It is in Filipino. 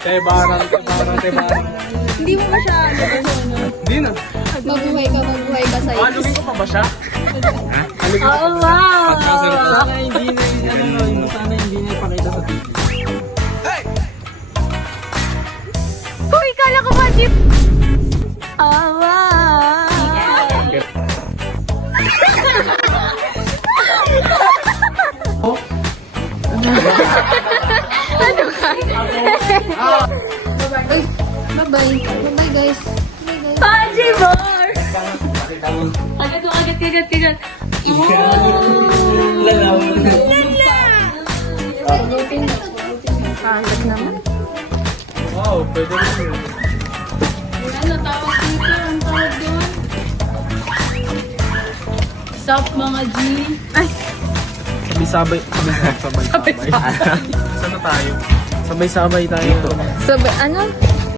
Tebarang. Hindi mo masyado. Hindi na. Mabuhay ka sa'yo. Alugin ko pa ba siya? Alugin ko Oo, pa ba siya? wow! Sana hindi na ipakita sa TV. Uy, kala ko ba, Jeep? Awa! Ano ka? Uy, bye-bye. Bye-bye, guys. Pajimor! Agad. Lalaw. Kalat naman. Wow, pwede rin yun. Ano tawag dito? Ang tawag doon? Sup, mga G? Ay! Sabay. Saan na tayo? Sabay tayo. Sabay, ano?